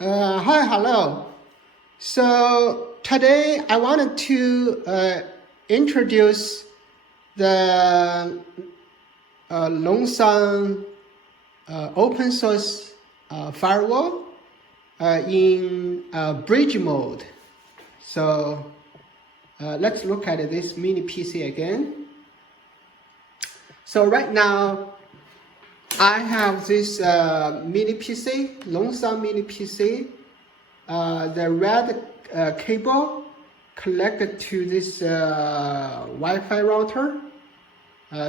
Hi, hello. So today I wanted to introduce the Loongfire open source firewall in bridge mode. So let's look at this mini PC again. So right now I have this mini PC, Loongfire mini PC. The red cable connected to this Wi-Fi router.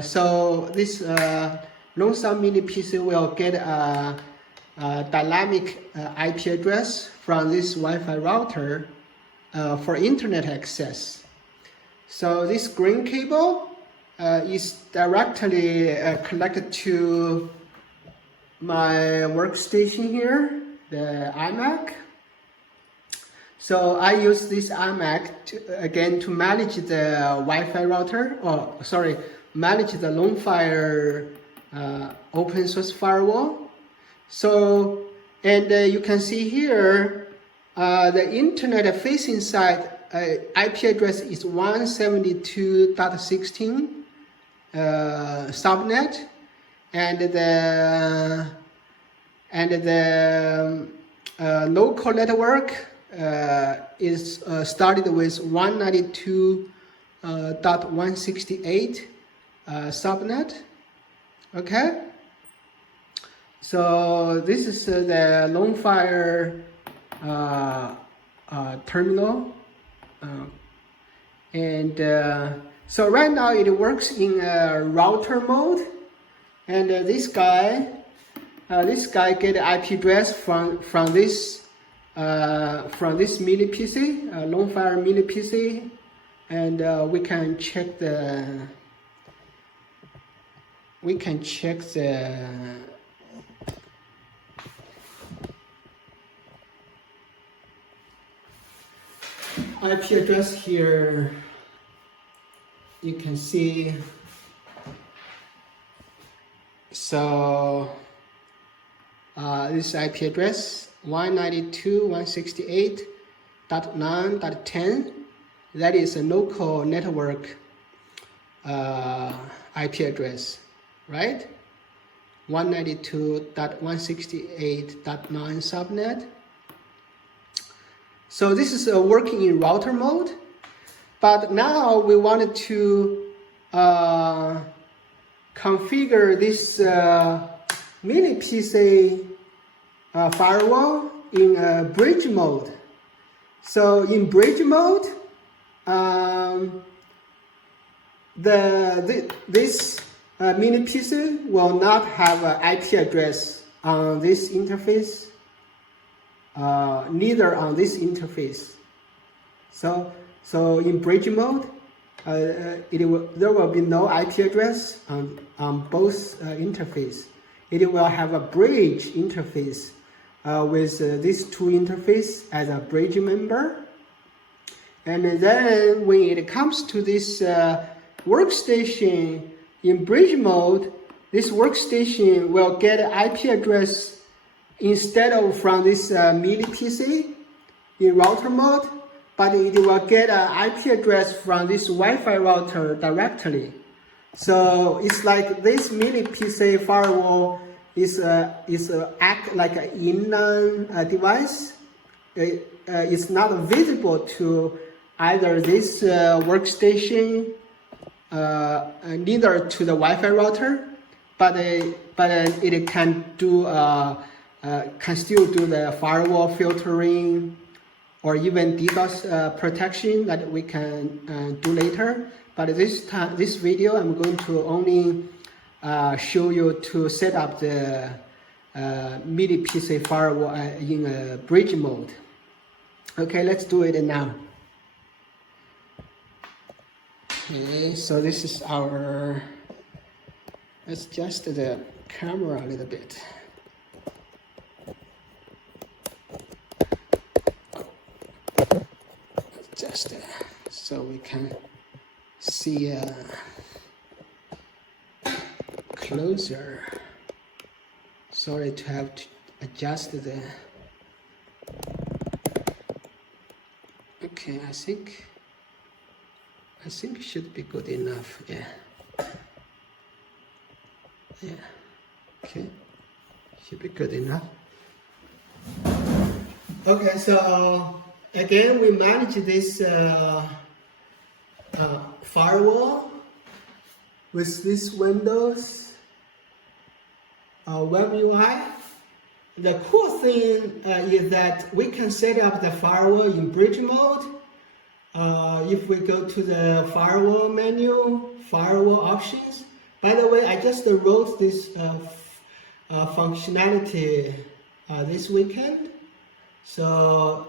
So this Loongfire mini PC will get a dynamic IP address from this Wi-Fi router for internet access. So this green cable is directly connected to my workstation here, the iMac. So I use this iMac to manage the Wi-Fi router, manage the Loongfire open source firewall. So, and you can see here, the internet facing side IP address is 172.16 subnet, and the local network is started with 192.168 subnet. Okay, so this is the Loongfire terminal, so right now it works in router mode, and this guy get IP address from this mini PC, Loongfire mini PC, and we can check the IP address here. You can see. So this IP address 192.168.9.10, that is a local network IP address, right? 192.168.9 subnet. So this is working in router mode, but now we wanted to configure this mini PC firewall in bridge mode. So in bridge mode, this mini PC will not have an IP address on this interface, neither on this interface. So in bridge mode, there will be no IP address on both interfaces. It will have a bridge interface with these two interfaces as a bridge member. And then when it comes to this workstation in bridge mode, this workstation will get an IP address instead of from this mini PC in router mode, but it will get an IP address from this Wi-Fi router directly. So it's like this mini PC firewall is act like an inline device. It's not visible to either this workstation, neither to the Wi-Fi router, but it can do can still do the firewall filtering or even DDoS protection that we can do later. But this video, I'm going to only show you to set up the mini PC firewall in bridge mode. Okay, let's do it now. Okay, so this is our, let's adjust the camera a little bit. Just so we can see closer. Sorry to have to adjust the Okay, I think it should be good enough. Yeah. Yeah. Okay. Should be good enough. Okay, so again, we manage this firewall with this Windows web UI. The cool thing is that we can set up the firewall in bridge mode. If we go to the firewall menu, firewall options. By the way, I just wrote this functionality this weekend. So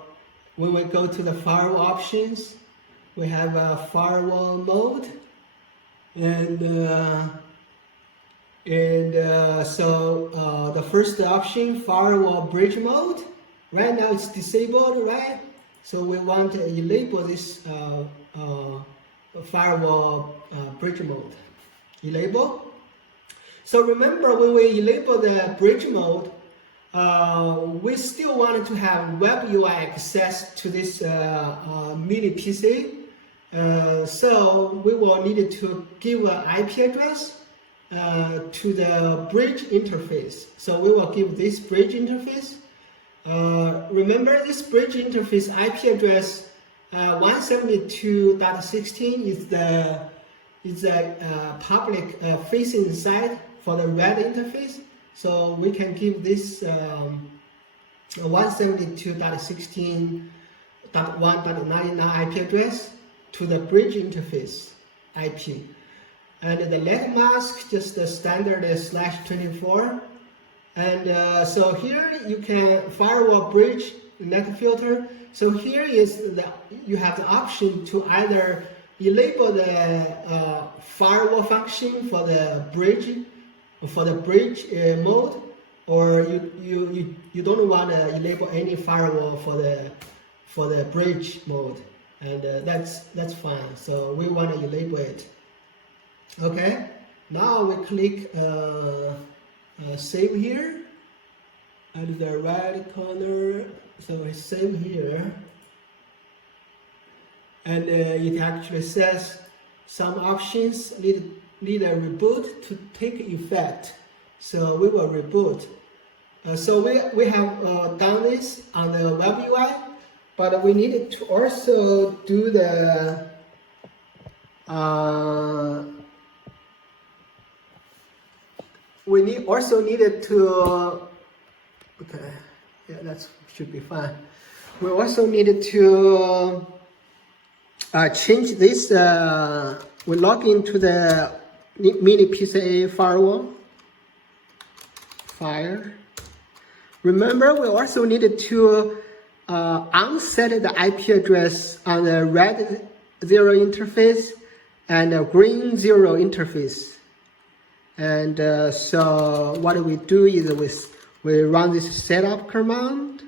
when we go to the firewall options, we have a firewall mode, and so the first option, firewall bridge mode. Right now it's disabled, right? So we want to enable this firewall bridge mode. Enable. So remember, when we enable the bridge mode, we still wanted to have web UI access to this mini PC. So we will need to give an IP address to the bridge interface. So we will give this bridge interface. Remember, this bridge interface IP address 172.16 is the public facing side for the red interface. So we can give this 172.16.1.99 IP address to the bridge interface IP. And the let mask, just the standard /24. And so here you can firewall bridge net filter. So here is you have the option to either enable the firewall function for the bridge mode, or you don't want to enable any firewall for the bridge mode, and that's fine. So we want to enable it. Okay, now we click save here at the right corner. So we save here, and it actually says some options need a reboot to take effect. So we will reboot. So we have done this on the web UI, but we needed to also do the also needed to, okay, yeah, that should be fine. We also needed to change this, we log into the mini PCA firewall, fire. Remember, we also needed to unset the IP address on the red 0 interface and the green 0 interface. And so what we do is we run this setup command.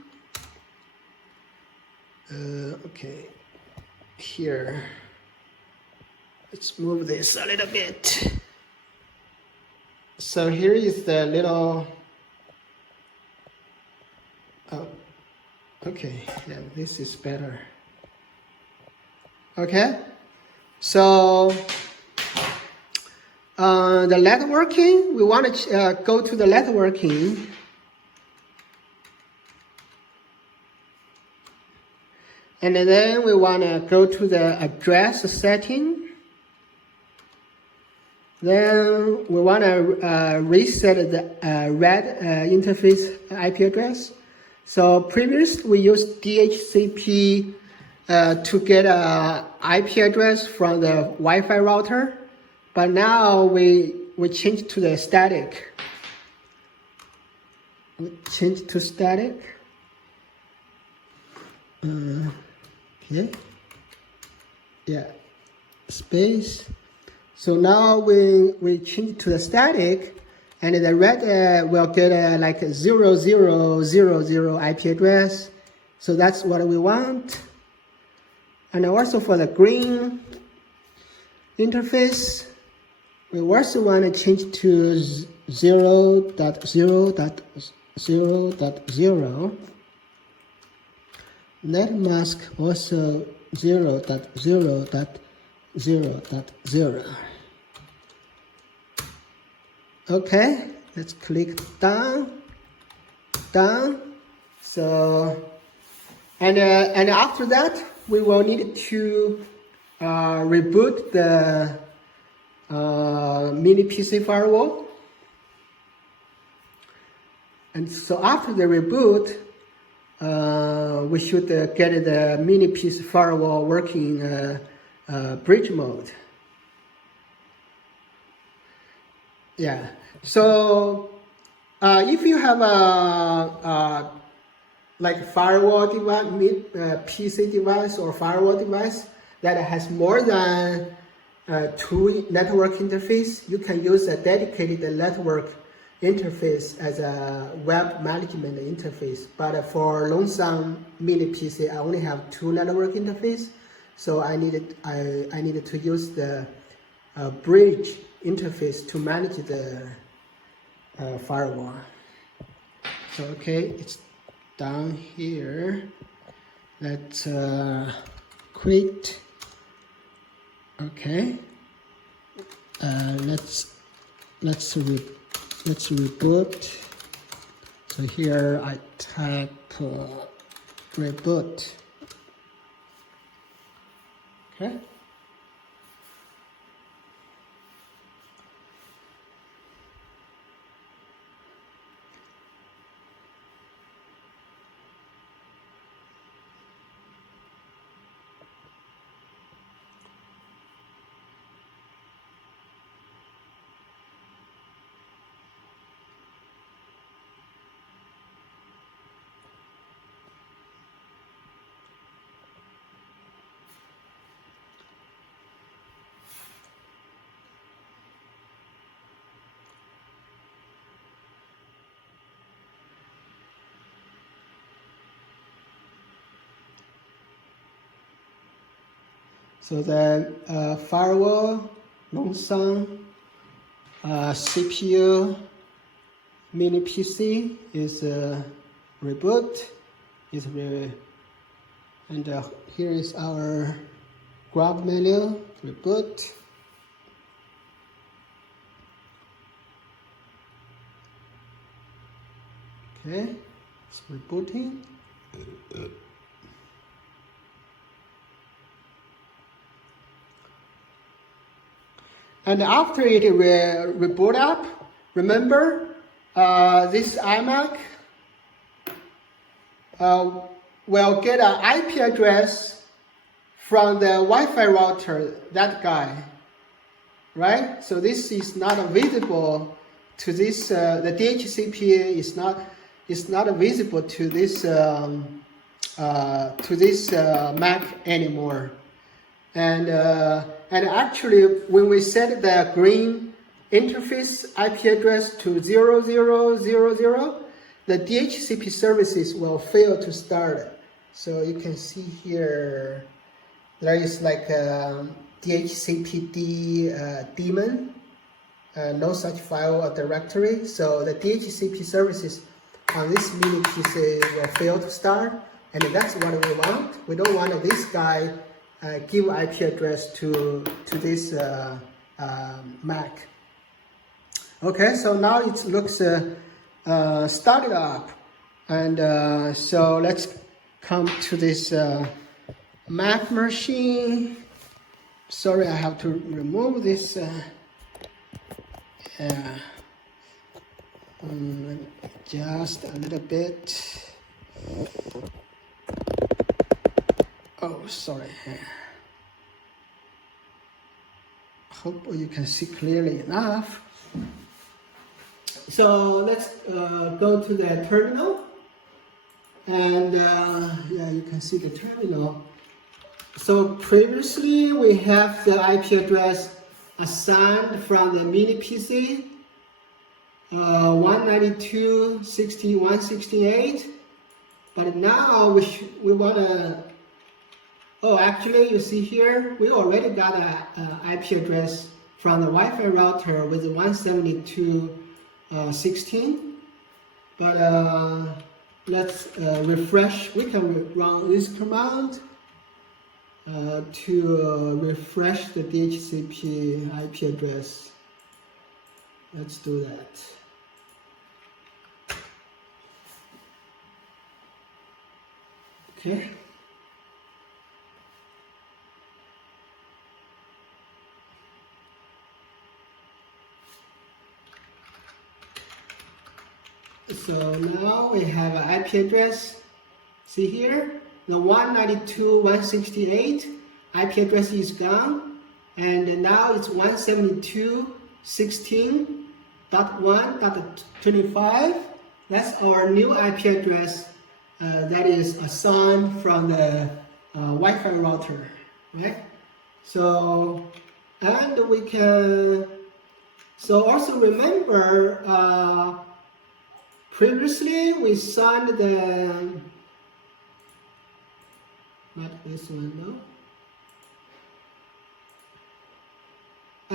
Okay, here. Let's move this a little bit. So here is the little, oh, okay, yeah, this is better. Okay, so the networking, we want to go to the networking. And then we want to go to the address setting. Then we want to reset the red interface IP address. So previously we used DHCP to get an IP address from the Wi-Fi router, but now we change to the static. We change to static. Okay. Yeah. Space. So now we change to the static, and the red will get like 0000 IP address. So that's what we want. And also for the green interface, we also want to change to 0.0.0.0. Net mask also 0.0.0.0. Okay, let's click done. So, and after that, we will need to reboot the mini PC firewall. And so after the reboot, we should get the mini PC firewall working bridge mode. Yeah. So if you have a like firewall device, PC device or firewall device that has more than 2 network interface, you can use a dedicated network interface as a web management interface. But for Loongfire mini PC, I only have 2 network interface, so I needed to use the bridge interface to manage the firewall. So okay, it's down here. Let's quit. Okay. Let's reboot. So here I type reboot. Okay. So the firewall, Loongfire, CPU, mini PC is reboot. And here is our grab menu, reboot. Okay, it's rebooting. And after it will reboot up, remember this iMac will get an IP address from the Wi-Fi router, that guy, right? So this is not visible to this, the DHCP is not visible to this Mac anymore. And actually, when we set the green interface IP address to 0000, the DHCP services will fail to start. So you can see here, there is like a DHCPD daemon, no such file or directory. So the DHCP services on this mini PC will fail to start, and that's what we want. We don't want this guy give IP address to this Mac. Okay, so now it looks started up, and so let's come to this Mac machine. Sorry, I have to remove this. Just a little bit. Oh, sorry. Hope you can see clearly enough. So let's go to the terminal, and yeah, you can see the terminal. So previously we have the IP address assigned from the mini PC 192.60.168, but now we want to. Oh, actually, you see here, we already got an IP address from the Wi-Fi router with 172.16. But let's refresh. We can run this command. to refresh the DHCP IP address. Let's do that. Okay. So now we have an IP address. See here, the 192.168 IP address is gone, and now it's 172.16.1.25. That's our new IP address that is assigned from the Wi-Fi router, right? So, and we can. So also remember. Previously, we signed the, not this one, no.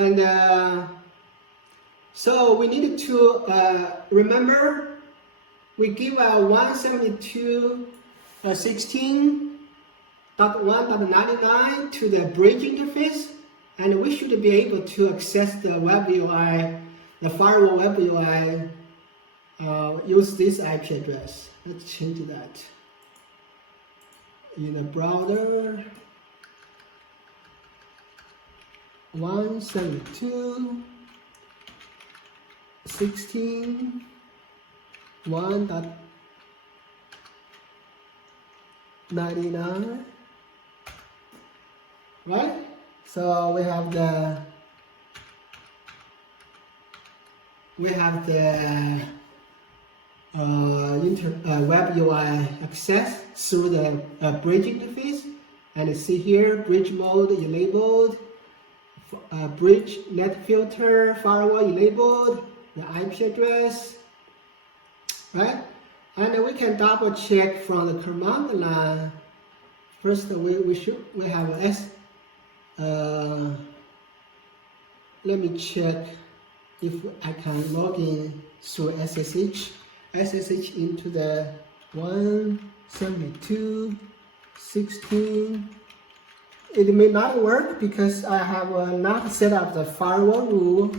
And so we needed to remember, we give a 172.16.1.99 to the bridge interface, and we should be able to access the web UI, the firewall web UI. Use this IP address. Let's change that. In the browser, 172.1.99, right? So we have the web UI access through the bridge interface, and you see here bridge mode enabled, bridge net filter firewall enabled, the IP address, right? And we can double check from the command line. First, we have let me check if I can log in through SSH into the 172.16. It may not work because I have not set up the firewall rule.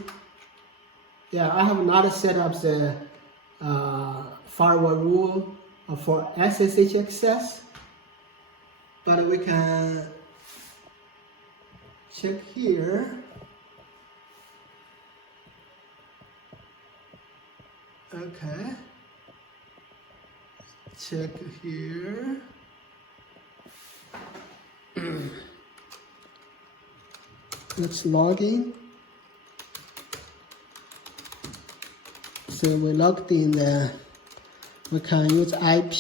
Yeah, I have not set up the firewall rule for SSH access, but we can check here. Okay. Check here. Let's log in. So we logged in there. We can use IP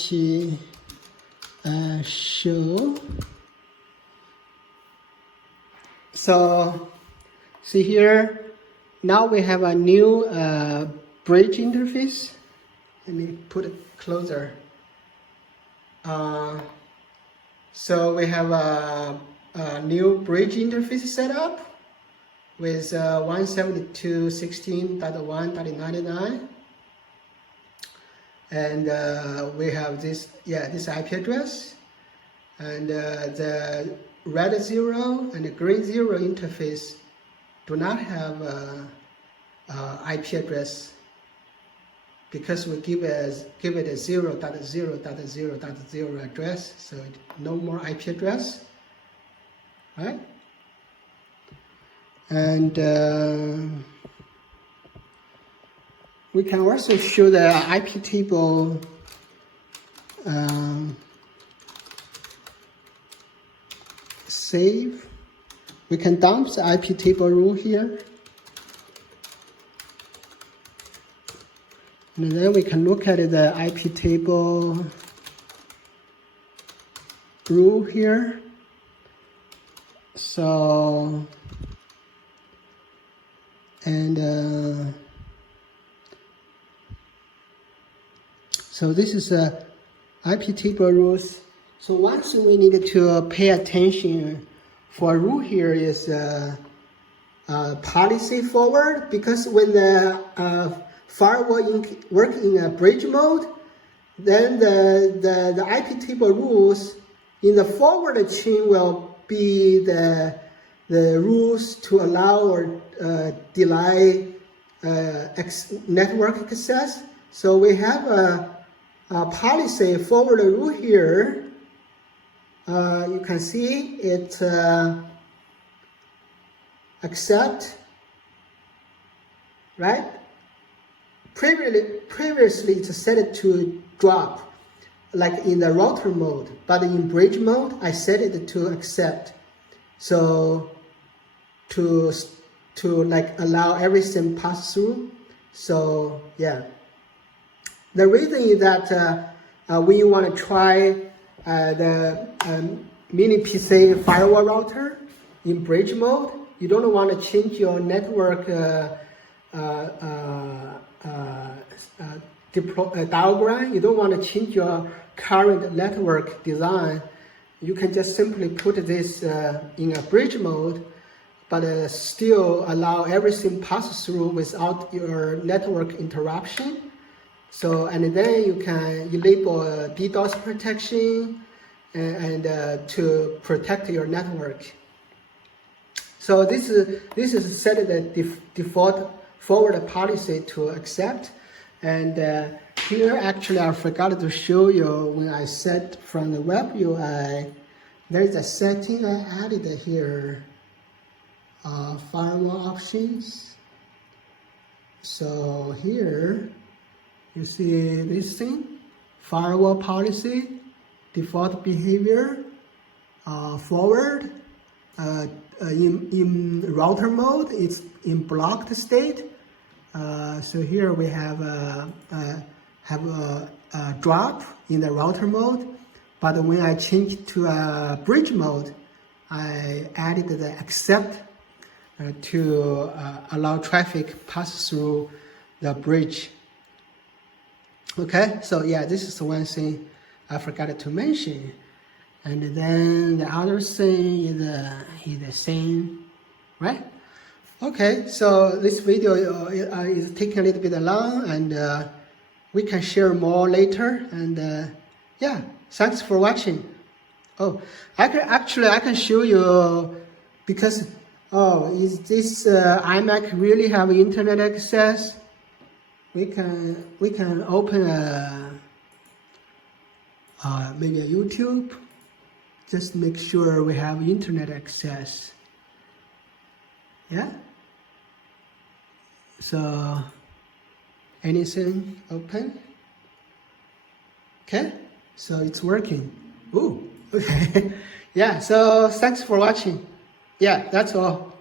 show. So see here, now we have a new bridge interface. Let me put it closer. So we have a new bridge interface set up with 172.16.1.99, and we have this IP address, and the red 0 and the green 0 interface do not have IP address, because we give it a 0.0.0.0 address, so no more IP address, right? And we can also show the IP table save. We can dump the IP table rule here. And then we can look at the IP table rule here. So, and so this is IP table rules. So one thing we need to pay attention for rule here is policy forward, because when the firewall work in a bridge mode, then the IP table rules in the forward chain will be the rules to allow or deny network access. So we have a policy forward rule here. You can see it accept, right? Previously it's set it to drop, like in the router mode, but in bridge mode, I set it to accept. So to like allow everything pass through. So yeah, the reason is that when you want to try the mini PC firewall router in bridge mode, you don't want to change your network diagram. You don't want to change your current network design. You can just simply put this in a bridge mode, but still allow everything pass through without your network interruption. So, and then you can enable DDoS protection and to protect your network. So this is set the default forward policy to accept. And here actually I forgot to show you when I set from the web UI, there's a setting I added here, firewall options. So here you see this thing, firewall policy, default behavior, forward. In router mode, it's in blocked state. So here we have a drop in the router mode, but when I change to a bridge mode, I added the accept to allow traffic pass through the bridge. Okay, so yeah, this is one thing I forgot to mention. And then the other thing is the same, right? Okay, so this video is taking a little bit long, and we can share more later. And yeah, thanks for watching. Oh, I can show you, because is this iMac really have internet access? We can open maybe a YouTube. Just make sure we have internet access. Yeah. So anything open? Okay. So it's working. Ooh. Okay. Yeah. So thanks for watching. Yeah. That's all.